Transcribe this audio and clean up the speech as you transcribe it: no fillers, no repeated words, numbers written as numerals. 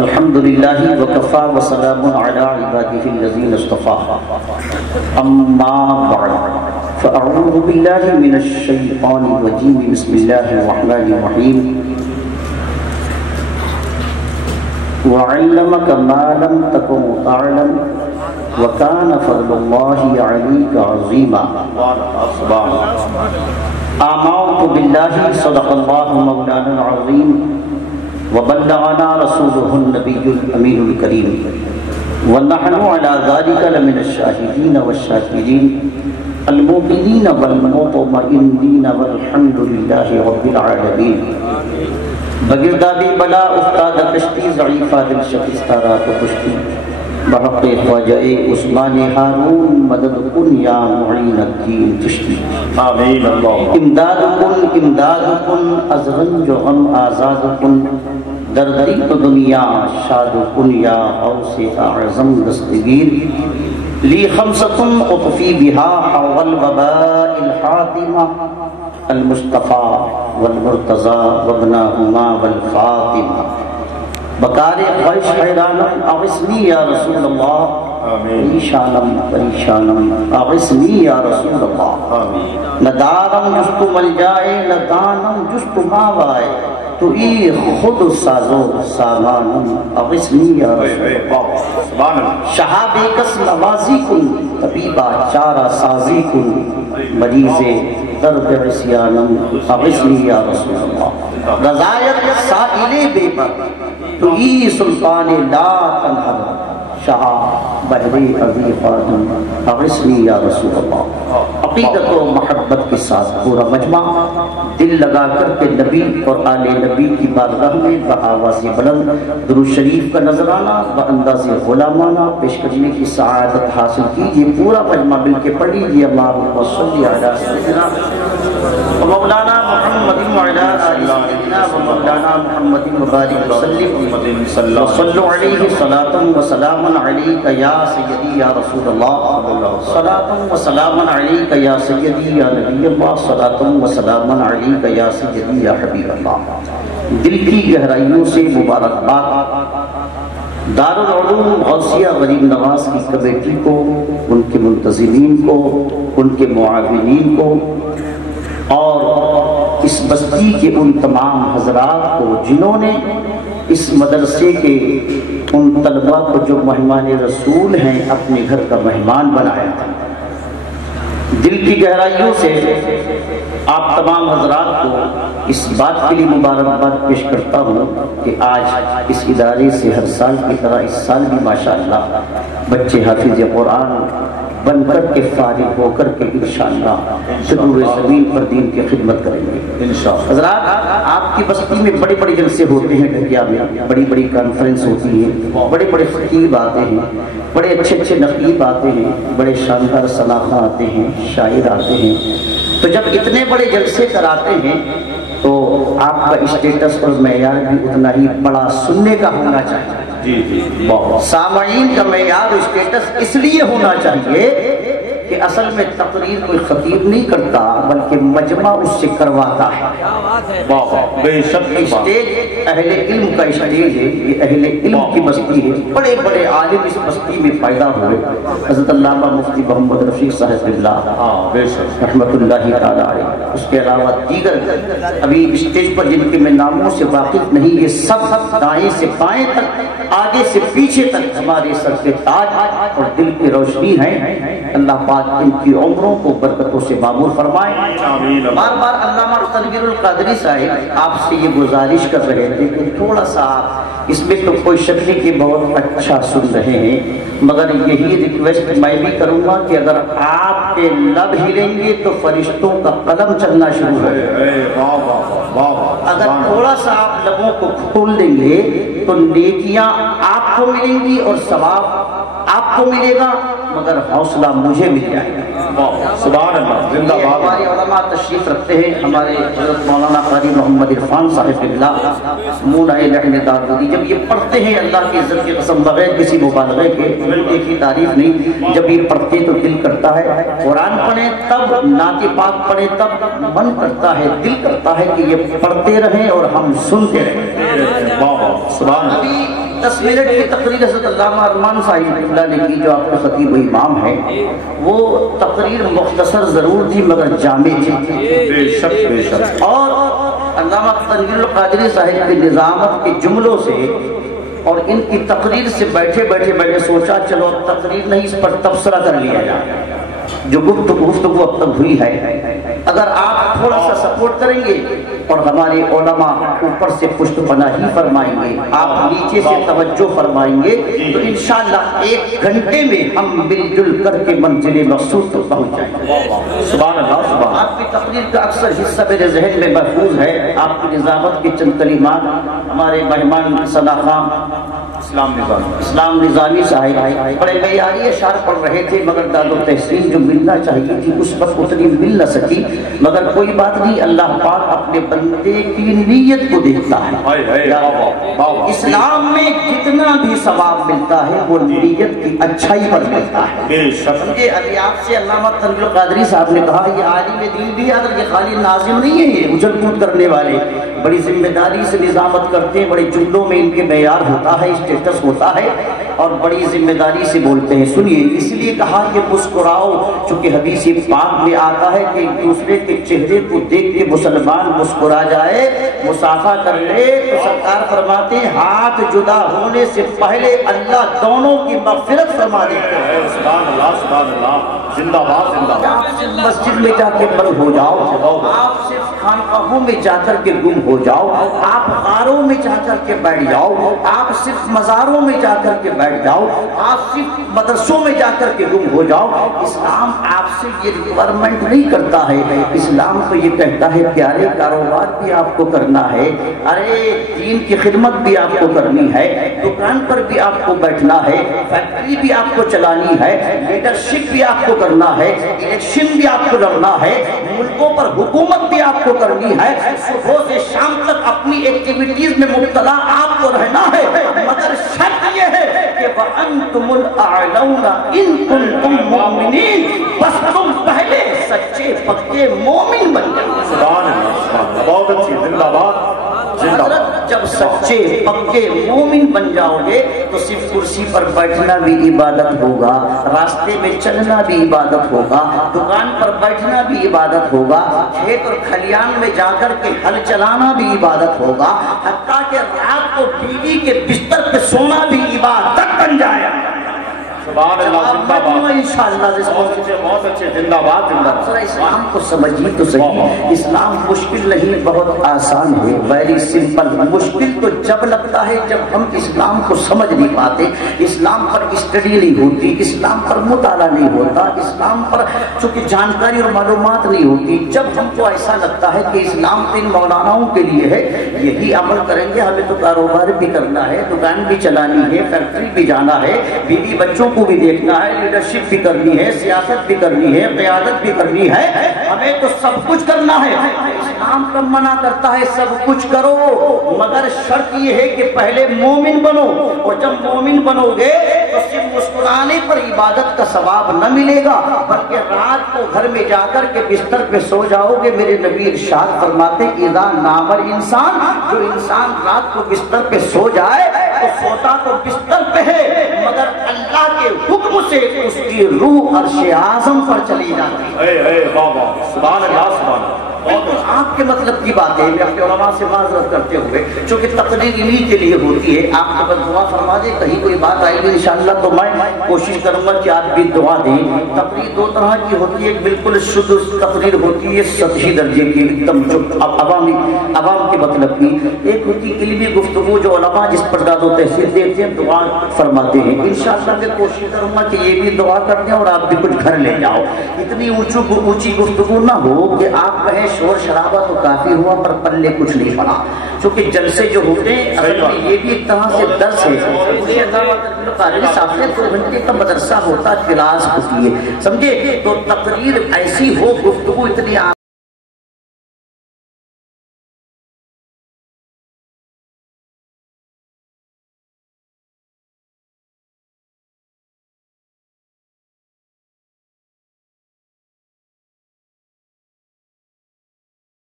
الحمد للہ وکفا وسلام علی عباده الذین اصطفى اما بعد فاعوذ باللہ من الشیطان الرجیم بسم اللہ الرحمن الرحیم وعلمک ما لم تکن تعلم وکان فضل اللہ علیک عظیما آمنت باللہ صدق اللہ مولانا العظیم وبلغنا رسوله النبي الأمين الكريم ونحن على ذلك لمن الشاهدين والشاكرين المؤمنين والمطمئنين والحمد لله رب العالمين بگردابی بلا افتاد کشتی ضعیفہ دل شکستہ تو کشتی بحق خواجہ عثمان ہارون مدد کن یا معین الدین چشتی آمین اللہ امداد کن از رنج و غم آزاد کن دردی تو دنیا شاد کن یا غوث اعظم دستگیر لی خمسۃ اطفی بہا حول الوباء الحاتمہ المصطفى والمرتضى وابناهما والفاطمہ بکار خواہش حیرانم اغثنی یا رسول اللہ پریشانم اغثنی یا رسول اللہ ندارم جست مل جائے ندانم جست ماوائے تو ای خود سازو سامانم اغثنی یا رسول اللہ شہاب کس نوازی کن طبیبہ چارہ سازی کن مریض درد عصیانم اغثنی یا رسول اللہ رضایت سائل بے پر تو ای سلطان لا تنہر شاہ بحری ابی خادم اغثنی یا رسول اللہ عقیدت و محبت کے ساتھ پورا مجمع دل لگا کر کے نبی اور آل نبی کی بارگاہ میں بآواز بلند درود شریف کا نظرانہ بانداز غلامانہ پیش کرنے کی سعادت حاصل کیجیے. پورا مجمع مل کے پڑھ لیجیے اللہم صلی علی سیدنا مولانا محمد وعلی آل سیدنا مولانا محمد مبارک وسلم صلو علیہ صلاۃ و سلام علیک یا سیدی یا رسول اللہ صلاۃ و سلام علیک یا سیدی یا نبی اللہ صلاۃ و سلام علیک یا سیدی یا حبیب اللہ. دل کی گہرائیوں سے مبارکباد دارالعلوم غوثیہ غریب نواز کی کمیٹی کو، ان کے منتظمین کو، ان کے معاونین کو اور اس بستی کے ان تمام حضرات کو جنہوں نے اس مدرسے کے ان طلباء کو جو مہمان رسول ہیں اپنے گھر کا مہمان بنایا تھا. دل کی گہرائیوں سے آپ تمام حضرات کو اس بات کے لیے مبارکباد پیش کرتا ہوں کہ آج اس ادارے سے ہر سال کی طرح اس سال بھی ماشاءاللہ بچے حافظ قرآن بن کر کے فارغ ہو کر کے انشاءاللہ سرور زمین پر دین کی خدمت کریں گے انشاءاللہ. حضرات آپ کی بستی میں بڑے بڑے جلسے ہوتے ہیں، ڈھکیا میں بڑی بڑی کانفرنس ہوتی ہیں، بڑے بڑے خطیب آتے ہیں، بڑے اچھے اچھے نقیب آتے ہیں، بڑے شاندار سلاخہ آتے ہیں، شاعر آتے ہیں. تو جب اتنے بڑے جلسے کراتے ہیں تو آپ کا اسٹیٹس اور معیار بھی اتنا ہی بڑا سننے کا ہونا چاہیے. سامعین کا معیار و اسٹیٹس اس لیے ہونا چاہیے کہ اصل میں تقریر کوئی خطیب نہیں کرتا بلکہ مجمع اس سے کرواتا ہے. اسٹیج اہل علم کا اسٹیج ہے، یہ اہل علم کی بستی ہے. بڑے بڑے عالم اس بستی میں پیدا ہوئے. حضرت علامہ مفتی محمد رفیق صاحب اللہ رحمۃ اللہ تعالی علیہ، اس کے علاوہ دیگر ابھی اسٹیج پر جن کے میں ناموں سے واقف نہیں، یہ سب دائیں سے بائیں تک آگے سے پیچھے تک ہمارے سر کے تاج اور دل کی روشنی ہیں. اللہ پاک ان کی عمروں کو برکتوں سے معمور فرمائے. بار بار علامہ تنویر القادری صاحب آپ سے یہ گزارش کر رہے تھے کہ تھوڑا سا اس میں تو کوئی شک نہیں کہ بہت اچھا سن رہے ہیں، مگر یہی ریکویسٹ میں بھی کروں گا کہ اگر آپ کے لب ہلیں گے تو فرشتوں کا قدم چلنا شروع ہو جائے. اگر تھوڑا سا آپ لبوں کو کھول دیں گے تو نیکیاں آپ کو ملیں گی اور ثواب آپ کو ملے گا، مگر حوصلہ مجھے مل جائے گا. سبحان اللہ. زندہ باد. ہمارے علماء تشریف رکھتے ہیں، ہمارے حضرت مولانا قاری محمد عرفان صاحب اللہ مونائے لحن دارودی جب یہ پڑھتے ہیں اللہ کی عزت کی قسم بغیر کسی مبالغے کے ایک ہی تعریف نہیں، جب یہ پڑھتے تو دل کرتا ہے قرآن پڑھیں تب، نعت پاک پڑھیں تب، من کرتا ہے دل کرتا ہے کہ یہ پڑھتے رہیں اور ہم سنتے رہیں. سبحان اللہ۔ ابھی 10 منٹ کی تقریر حضرت علامہ ارمان صاحب اللہ نے کی، جو آپ کے خطیب و امام ہیں، وہ تقریر مختصر ضرور تھی مگر جامع تھی۔ بے شک بے شک۔ اور علامہ تنویر القادری صاحب کی نظامت کے جملوں سے اور ان کی تقریر سے بیٹھے بیٹھے میں نے سوچا چلو اب تقریر نہیں، اس پر تبصرہ کر لیا جائے۔ جو گفتگو اب تک ہوئی ہے، اگر آپ تھوڑا سا سپورٹ کریں گے اور ہمارے علماء اوپر سے پشت پناہی فرمائیں گے، آپ نیچے سے توجہ فرمائیں گے، تو انشاءاللہ 1 گھنٹے میں ہم مل جل کر کے منزل مقصود تک پہنچ جائیں گے۔ سبحان اللہ سبحان اللہ۔ آپ کی تقریر کا اکثر حصہ میرے ذہن میں محفوظ ہے۔ آپ کی نظامت کے چند کلمات ہمارے مہمان ثنا خان اسلام نظامی صاحب بڑے معیاری اشعار پڑھ رہے تھے، مگر داد و تحسین جو ملنا چاہیے تھی اس وقت اتنی مل نہ سکی، مگر کوئی بات نہیں، اللہ پاک اپنے بندے کی نیت کو دیکھتا ہے۔ اسلام میں جتنا بھی ثواب ملتا ہے وہ نیت کی اچھائی پر ملتا ہے۔ ابھی آپ سے علامہ تنویر القادری صاحب نے کہا یہ عالم دین بھی ہے، اگر یہ خالی ناظم نہیں ہے، یہ اجل کود کرنے والے بڑی ذمہ داری سے نظامت کرتے ہیں، بڑے جملوں میں ان کے معیار ہوتا ہے، اسٹیٹس ہوتا ہے، اور بڑی ذمہ داری سے بولتے ہیں۔ سنیے، اس لیے کہا کہ مسکراؤ، چونکہ حدیث پاک میں آتا ہے کہ ایک دوسرے کے چہرے کو دیکھ کے مسلمان مسکرا جائے، مصافحہ کر لے، تو سرکار فرماتے ہیں ہاتھ جدا ہونے سے پہلے اللہ دونوں کی مغفرت فرما دیتے ہیں۔ سبحان اللہ سبحان اللہ، زندہ باد زندہ باد۔ آپ صرف مسجد میں جا کے بند ہو جاؤ، آپ صرف خانقاہوں میں جا کر کے گم ہو جاؤ، آپ غاروں میں جا کر کے بیٹھ جاؤ، آپ صرف مزاروں میں جا کر کے بیٹھ جاؤ، آپ صرف مدرسوں میں جا کر کے گم ہو جاؤ، اسلام آپ سے یہ ریکوائرمنٹ نہیں کرتا ہے۔ اسلام تو یہ کہتا ہے پیارے کاروبار بھی آپ کو کرنا ہے، ارے دین کی خدمت بھی آپ کو کرنی ہے، دکان پر بھی آپ کو بیٹھنا ہے، فیکٹری بھی آپ کو چلانی ہے، لیڈرشپ بھی آپ کو کرنا ہے، الیکشن بھی آپ کو لڑنا ہے، ملکوں پر حکومت بھی آپ کو کرنی ہے، صبح سے شام تک اپنی ایکٹیویٹیز میں مبتلا آپ کو رہنا ہے، مگر شرط یہ ہے کہ وَأَنْتُمُ الْأَعْلَوْنَ إِن كُنتُم مُؤْمِنِينَ، بس تم پہلے سچے پکے مومن بن جاؤ۔ سبحان اللہ سبحان اللہ، بہت اچھی، زندہ باد زندہ باد۔ جب سچے پکے مومن بن جاؤ گے تو صرف کرسی پر بیٹھنا بھی عبادت ہوگا، راستے میں چلنا بھی عبادت ہوگا، دکان پر بیٹھنا بھی عبادت ہوگا، کھیت اور کھلیان میں جا کر کے ہل چلانا بھی عبادت ہوگا، حتیٰ کہ رات کو بیوی کے بستر پہ سونا بھی عبادت بن جائے۔ سبحان اللہ، زندہ باد انشاءاللہ۔ بہت اچھے، زندہ باد زندہ باد۔ ذرا اسلام کو سمجھیے تو صحیح، اسلام مشکل نہیں، بہت آسان ہے، ویری سمپل۔ مشکل تو جب لگتا ہے جب ہم اسلام کو سمجھ نہیں پاتے، اسلام پر اسٹڈی نہیں ہوتی، اسلام پر مطالعہ نہیں ہوتا، اسلام پر چونکہ جانکاری اور معلومات نہیں ہوتی۔ جب ہم کو ایسا لگتا ہے کہ اسلام تو ان مولاناؤں کے لیے ہے، یہی عمل کریں گے، ہمیں تو کاروبار بھی کرنا ہے، دکان بھی چلانی ہے، فیکٹری بھی جانا ہے، بیوی بچوں کو بھی دیکھنا ہے، لیڈرشپ بھی کرنی ہے، سیاست بھی کرنی ہے، قیادت بھی کرنی ہے، ہمیں تو سب کچھ کرنا ہے۔ اسلام کب منع کرتا ہے سب کچھ کرو، مگر شرط یہ ہے کہ پہلے مومن بنو، اور جب مومن بنو گے تو صرف مسکرانے پر عبادت کا ثواب نہ ملے گا، بلکہ رات کو گھر میں جا کر کے بستر پہ سو جاؤ گے۔ میرے نبی ارشاد فرماتے اذا نام الانسان، جو انسان رات کو بستر پہ سو جائے تو سوتا تو بستر پہ ہے، مگر اللہ کے حکم سے اس کی روح عرش اعظم پر چلی جاتی ہے۔ سبحان اللہ سبحان اللہ۔ آپ کے مطلب کی بات ہے، میں اپنے علماء سے معذرت کرتے ہوئے، چونکہ تقریر انہی کے لیے ہوتی ہے، آپ کو بس دعا فرما دیں، کہیں کوئی بات آئے گی انشاءاللہ تو میں کوشش کروں گا کہ آپ بھی دعا دیں۔ تقریر 2 طرح کی ہوتی ہے، بالکل شدھ تقریر ہوتی ہے سطحی درجے کی، ایک دم جو عوام کے مطلب کی، ایک ہوتی علمی گفتگو جو علماء جس پر داد و تحصیل دیتے ہیں، دعا فرماتے ہیں۔ انشاءاللہ میں کوشش کروں گا کہ یہ بھی دعا کر دیں اور آپ بھی کچھ گھر لے جاؤ، اتنی اونچی گفتگو نہ ہو کہ آپ کہیں شور شرابہ تو کافی ہوا پر پلے کچھ نہیں پڑا، چونکہ جلسے جو ہوتے ہیں اصل میں یہ بھی ایک طرح سے درس ہے۔ قاری صاحب سے 2 گھنٹے کا مدرسہ ہوتا، کلاس ہوتی ہے، سمجھے؟ تو تقریر ایسی ہو، گفتگو اتنی